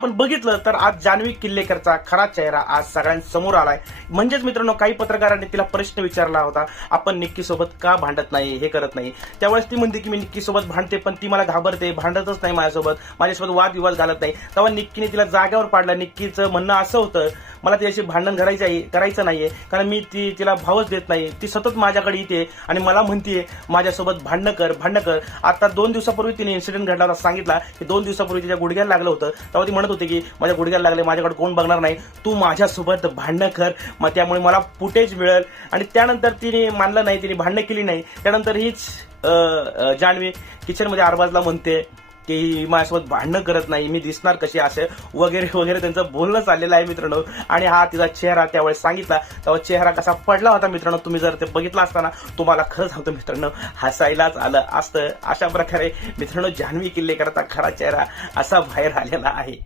पण बघितलं तर आज जान्हवी किल्लेकरचा खरा चेहरा आज सगळ्यांसमोर आलाय. म्हणजेच मित्रांनो, काही पत्रकारांनी तिला प्रश्न विचारला होता, आपण निक्की सोबत का भांडत नाही, हे करत नाही. त्यावेळेस ती म्हणते की मी निक्की सोबत भांडते, पण ती मला घाबरते, भांडतच नाही माझ्यासोबत वादविवाद घालत नाही. तेव्हा निक्कीने तिला जाग्यावर पाडलं. निक्कीचं म्हणणं असं होतं, मला तिच्याशी भांडण करायचं नाहीये, कारण मी तिला भावच देत नाही. ती सतत माझ्याकडे येते आणि मला म्हणतीये माझ्यासोबत भांडणं कर. आता 2 दिवसापूर्वी तिने इन्सिडेंट घडला सांगितला की 2 दिवसापूर्वी तिच्या गुडघ्याला लागलं होतं. तेव्हा ती म्हणत होती की माझ्या गुडघ्याला लागले, माझ्याकडे कोण बघणार नाही, तू माझ्यासोबत भांडणं कर, मग त्यामुळे मला फुटेज मिळेल. आणि त्यानंतर तिने मानलं नाही, तिने भांडणं केली नाही. त्यानंतर हीच जान्हवी किचनमध्ये आरबाजला म्हणते की माझ्यासोबत भांडणं करत नाही, मी दिसणार कशी, असे वगैरे वगैरे त्यांचं बोलणं चाललेलं आहे मित्रांनो. आणि हा तिचा चेहरा त्यावेळेस सांगितला, तेव्हा चेहरा कसा पडला होता मित्रांनो. तुम्ही जर ते बघितलं असताना तुम्हाला खरं सांगतो मित्रांनो, हसायलाच आलं असतं. अशा प्रकारे मित्रांनो जान्हवी किल्लेकरचा खरा चेहरा असा बाहेर आलेला आहे.